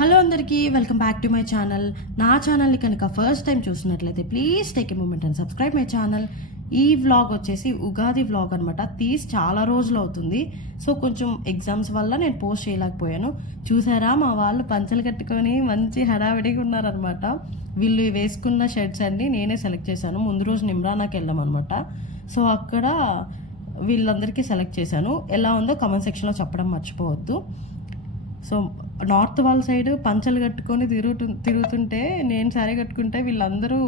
Hello అందరికీ welcome back to my channel. నా ఛానల్ని కనుక ఫస్ట్ టైం చూసినట్లయితే please take a moment and subscribe my channel. ఈ వ్లాగ్ వచ్చేసి ఉగాది వ్లాగ్ అనమాట. చాలా రోజులు అవుతుంది. సో కొంచెం ఎగ్జామ్స్ వల్ల నేను పోస్ట్ చేయలేకపోయాను. చూసారా మా వాళ్ళు పంచలు కట్టుకొని మంచి హడావిడిగా ఉన్నారనమాట. వీళ్ళు వేసుకున్న షర్ట్స్ అన్నీ నేనే సెలెక్ట్ చేశాను. ముందు రోజు నిమ్రానాకి వెళ్ళాం అనమాట. సో అక్కడ వీళ్ళందరికీ సెలెక్ట్ చేశాను. ఎలా ఉందో కామెంట్ సెక్షన్లో చెప్పడం మర్చిపోవద్దు. సో నార్త్ వాళ్ళ సైడ్ పంచలు కట్టుకొని తిరుగుతుంటే నేను శారీ కట్టుకుంటే వీళ్ళందరూ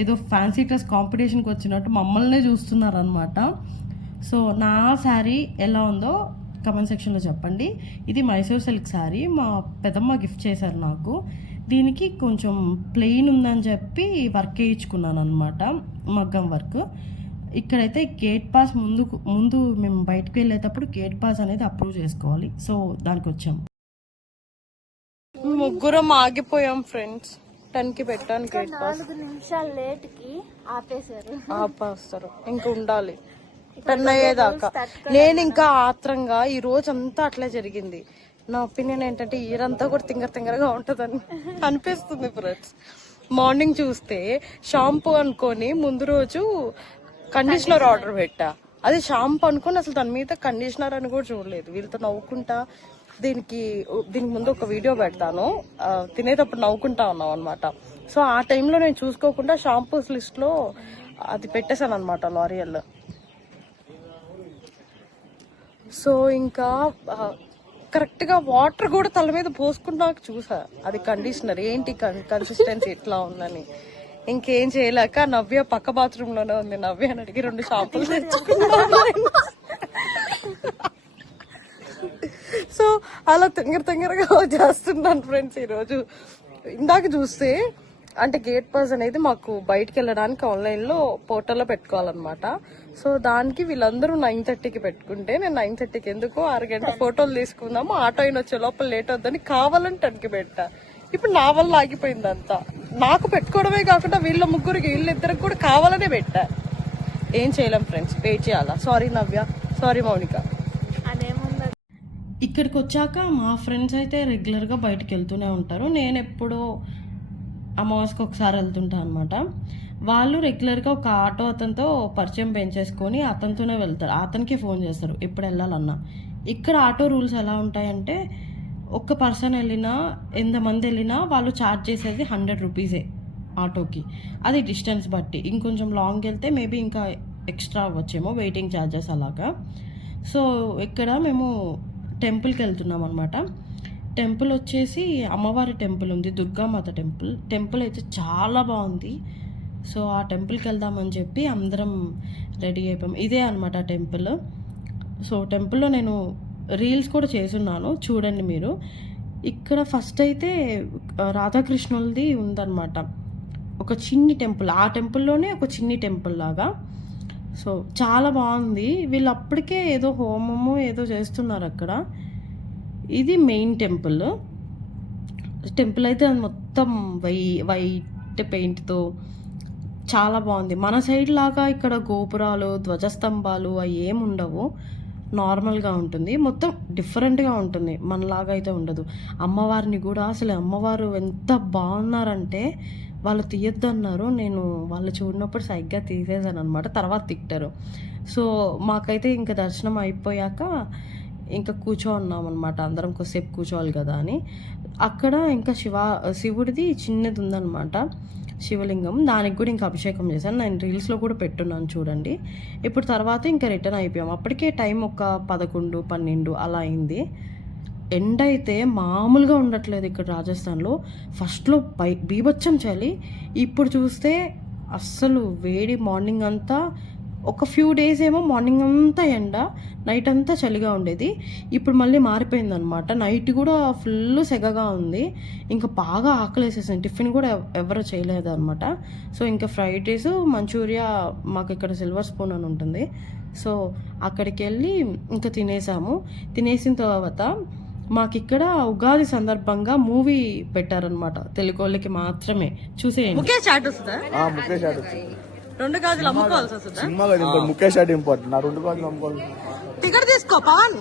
ఏదో ఫ్యాన్సీ డ్రెస్ కాంపిటీషన్కి వచ్చినట్టు మమ్మల్నే చూస్తున్నారనమాట. సో నా శారీ ఎలా ఉందో కమెంట్ సెక్షన్లో చెప్పండి. ఇది మైసూర్ సిల్క్ శారీ మా పెద్దమ్మ గిఫ్ట్ చేశారు నాకు. దీనికి కొంచెం ప్లెయిన్ ఉందని చెప్పి వర్క్ వేయించుకున్నాను అనమాట, మగ్గం వర్క్. ఇక్కడైతే గేట్ పాస్ ముందు మేము బయటకు వెళ్ళేటప్పుడు గేట్ పాస్ అనేది అప్రూవ్ చేసుకోవాలి. సో దానికి వచ్చాము. ముగ్గురం ఆగిపోయాం ఫ్రెండ్స్. 10కి పెట్టాను గేట్ పాస్. 4 నిమిషాలు లేట్ కి ఆపేస్తారు. ఇంకా ఉండాలి 10 అయ్యేదాకా. నేను ఇంకా ఆత్రంగా ఈ రోజు అంతా అట్లే జరిగింది. నా ఒపీనియన్ ఏంటంటే ఈరంతా కూడా తింగరగా ఉంటుందని అనిపిస్తుంది ఫ్రెండ్స్. మార్నింగ్ చూస్తే షాంపూ అనుకొని ముందు రోజు కండిషనర్ ఆర్డర్ పెట్టా. అది షాంపూ అనుకొని అసలు దాని మీద కండిషనర్ అని కూడా చూడలేదు. వీళ్ళతో నవ్వుకుంటా దీనికి ముందు ఒక వీడియో పెడతాను. తినేటప్పుడు నవ్వుకుంటా ఉన్నాం అనమాట. సో ఆ టైంలో నేను చూసుకోకుండా షాంపూస్ లిస్ట్ లో అది పెట్టేశాను అనమాట, లారియల్. సో ఇంకా కరెక్ట్ గా వాటర్ కూడా తల మీద పోసుకున్నాక చూసా అది కండిషనర్ ఏంటి కన్సిస్టెన్సీ ఎట్లా ఉందని. ఇంకేం చేయలేక నవ్య పక్క బాత్రూమ్ లోనే ఉంది. నవ్య అని అడిగి 2 షాంపూలు తెచ్చుకున్నాను. సో అలా తొందరగా చేస్తున్నాను ఫ్రెండ్స్. ఈరోజు ఇందాక చూస్తే అంటే గేట్ పాస్ అనేది మాకు బయటకు వెళ్ళడానికి ఆన్లైన్ లో పోర్టల్లో పెట్టుకోవాలన్నమాట. సో దానికి వీళ్ళందరూ 9:30కి పెట్టుకుంటే నేను 9:30కి ఎందుకు 6 గంటల ఫోటోలు తీసుకుందాము, ఆటో అయిన వచ్చే లోపల లేట్ అవుద్దని కావాలని 10కి పెట్టా. ఇప్పుడు నా వల్ల ఆగిపోయిందంతా. నాకు పెట్టుకోవడమే కాకుండా వీళ్ళిద్దరికి కూడా కావాలనే పెట్టా. ఏం చేయలేం ఫ్రెండ్స్, వెయిట్ చేయాలా. సారీ నవ్య, సారీ మౌనిక. ఇక్కడికి వచ్చాక మా ఫ్రెండ్స్ అయితే రెగ్యులర్గా బయటకు వెళ్తూనే ఉంటారు. నేను ఎప్పుడో అమావాస్యకి ఒకసారి వెళ్తుంటా అనమాట. వాళ్ళు రెగ్యులర్గా ఒక ఆటో అతనితో పరిచయం పెంచేసుకొని అతనితోనే వెళ్తారు. అతనికి ఫోన్ చేస్తారు ఎప్పుడు వెళ్ళాలన్నా. ఇక్కడ ఆటో రూల్స్ ఎలా ఉంటాయంటే ఒక్క పర్సన్ వెళ్ళినా ఎంతమంది వెళ్ళినా వాళ్ళు ఛార్జ్ చేసేది 100 రూపీసే ఆటోకి. అది డిస్టెన్స్ బట్టి. ఇంకొంచెం లాంగ్ వెళ్తే మేబీ ఇంకా ఎక్స్ట్రా అవ్వచ్చేమో, వెయిటింగ్ ఛార్జెస్ అలాగా. సో ఇక్కడ మేము టెంపుల్కి వెళ్తున్నాం అనమాట. టెంపుల్ వచ్చేసి అమ్మవారి టెంపుల్ ఉంది, దుర్గామాత టెంపుల్. టెంపుల్ అయితే చాలా బాగుంది. సో ఆ టెంపుల్కి వెళ్దామని చెప్పి అందరం రెడీ అయిపోయాం. ఇదే అనమాట టెంపుల్. సో టెంపుల్లో నేను రీల్స్ కూడా చేసున్నాను, చూడండి మీరు. ఇక్కడ ఫస్ట్ అయితే రాధాకృష్ణులది ఉందన్నమాట, ఒక చిన్ని టెంపుల్. ఆ టెంపుల్లోనే ఒక చిన్ని టెంపుల్ లాగా. సో చాలా బాగుంది. వీళ్ళు అప్పటికే ఏదో హోమము ఏదో చేస్తున్నారు అక్కడ. ఇది మెయిన్ టెంపుల్. టెంపుల్ అయితే మొత్తం వైట్ పెయింట్తో చాలా బాగుంది. మన సైడ్ లాగా ఇక్కడ గోపురాలు ధ్వజస్తంభాలు అవి ఏమి ఉండవు, నార్మల్గా ఉంటుంది. మొత్తం డిఫరెంట్గా ఉంటుంది, మనలాగా అయితే ఉండదు. అమ్మవారిని కూడా అసలు అమ్మవారు ఎంత బాగున్నారంటే వాళ్ళు తీయొద్దన్నారు. నేను వాళ్ళు చూడినప్పుడు సరిగ్గా తీసేసాను అనమాట. తర్వాత తిట్టారు. సో మాకైతే ఇంకా దర్శనం అయిపోయాక ఇంకా కూర్చోన్నాం అనమాట. అందరం కొద్దిసేపు కూర్చోవాలి కదా అని. అక్కడ ఇంకా శివుడిది చిన్నది ఉందన్నమాట, శివలింగం. దానికి కూడా ఇంకా అభిషేకం చేశాను. నేను రీల్స్లో కూడా పెట్టున్నాను చూడండి. ఇప్పుడు తర్వాత ఇంకా రిటర్న్ అయిపోయాం. అప్పటికే టైం ఒక 11, 12 అలా అయింది. ఎండ అయితే మామూలుగా ఉండట్లేదు ఇక్కడ రాజస్థాన్లో. ఫస్ట్లో బీభత్సం చలి, ఇప్పుడు చూస్తే అస్సలు వేడి. మార్నింగ్ అంతా ఒక ఫ్యూ డేస్ ఏమో మార్నింగ్ అంతా ఎండ, నైట్ అంతా చలిగా ఉండేది. ఇప్పుడు మళ్ళీ మారిపోయింది అనమాట. నైట్ కూడా ఫుల్ సెగగా ఉంది. ఇంకా బాగా ఆకలేసేసింది. టిఫిన్ కూడా ఎవరు చేయలేదు అనమాట. సో ఇంకా ఫ్రైడ్ రైస్, మంచూరియా, మాకు ఇక్కడ సిల్వర్ స్పూన్ అని ఉంటుంది. సో అక్కడికి వెళ్ళి ఇంకా తినేసాము. తినేసిన తర్వాత మాకు ఇక్కడ ఉగాది సందర్భంగా మూవీ పెట్టారనమాట, తెలుగు వాళ్ళకి మాత్రమే. చూసేయండి. ముఖేష్ చాట్ వస్తుందా? 2 గాజులు అమ్ముకోవాల్సి వస్తుందా? Mukesh chat important. 2 గాజులు అమ్ముకోవాలి. టికెట్ తీసుకో పవన్.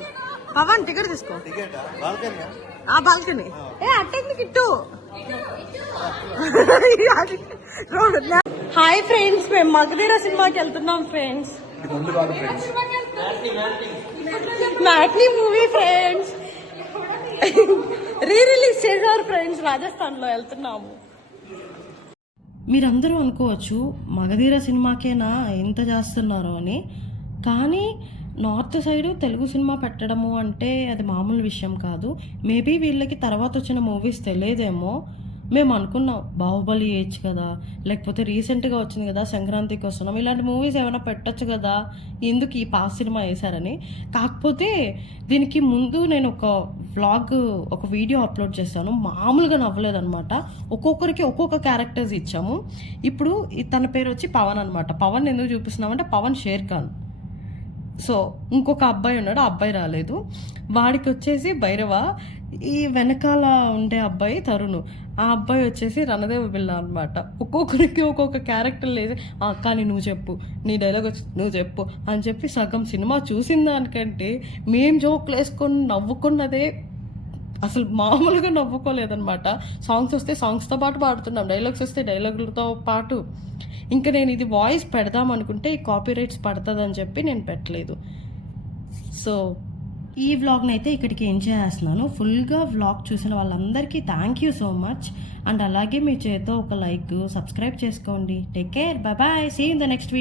పవన్ టికెట్ తీసుకో టికెట్ బాల్కనీ ఆ బాల్కనీ అట్టెందుకు ఇట్టు హాయ్ ఫ్రెండ్స్ మేము మగధీర సినిమాకి వెళ్తున్నాం friends matinee movie friends release చేశారు ఫ్రెండ్స్ రాజస్థాన్ లో వెళ్తున్నాము మీరందరూ అనుకోవచ్చు మగధీర సినిమాకేనా ఎంత చేస్తున్నారు అని కానీ నార్త్ సైడ్ తెలుగు సినిమా పెట్టడము అంటే అది మామూలు విషయం కాదు మేబీ వీళ్ళకి తర్వాత వచ్చిన మూవీస్ తెలియదేమో మేము అనుకున్నాం బాహుబలి వేయచ్చు కదా లేకపోతే రీసెంట్గా వచ్చింది కదా సంక్రాంతికి వస్తున్నాం ఇలాంటి మూవీస్ ఏమైనా పెట్టచ్చు కదా ఎందుకు ఈ పాస్ సినిమా వేశారని కాకపోతే దీనికి ముందు నేను ఒక వీడియో అప్లోడ్ చేస్తాను మామూలుగా నవ్వలేదనమాట ఒక్కొక్కరికి ఒక్కొక్క క్యారెక్టర్స్ ఇచ్చాము ఇప్పుడు తన పేరు వచ్చి పవన్ అనమాట పవన్ ఎందుకు చూపిస్తున్నామంటే పవన్ షేర్ ఖాన్ సో ఇంకొక అబ్బాయి ఉన్నాడు ఆ అబ్బాయి రాలేదు వాడికి వచ్చేసి భైరవ ఈ వెనకాల ఉండే అబ్బాయి తరుణ్ ఆ అబ్బాయి వచ్చేసి రణదేవ బిల్ల అనమాట ఒక్కొక్కరికి ఒక్కొక్క క్యారెక్టర్ లేదు కానీ నువ్వు చెప్పు నీ డైలాగ్ వచ్చి నువ్వు చెప్పు అని చెప్పి సగం సినిమా చూసిన దానికంటే మేం జోకులు వేసుకొని నవ్వుకున్నదే అసలు మామూలుగా నవ్వుకోలేదన్నమాట సాంగ్స్ వస్తే సాంగ్స్తో పాటు పాడుతున్నాం డైలాగ్స్ వస్తే డైలాగులతో పాటు ఇంకా నేను ఇది వాయిస్ పెడదాం అనుకుంటే ఈ కాపీ రైట్స్ పడుతుందని చెప్పి నేను పెట్టలేదు సో ఈ వ్లాగ్ని అయితే ఇక్కడికి ఏం చేస్తున్నాను ఫుల్గా వ్లాగ్ చూసిన వాళ్ళందరికీ thank you so much and అలాగే మీ చేత ఒక లైక్ సబ్స్క్రైబ్ చేసుకోండి take care bye see in the next video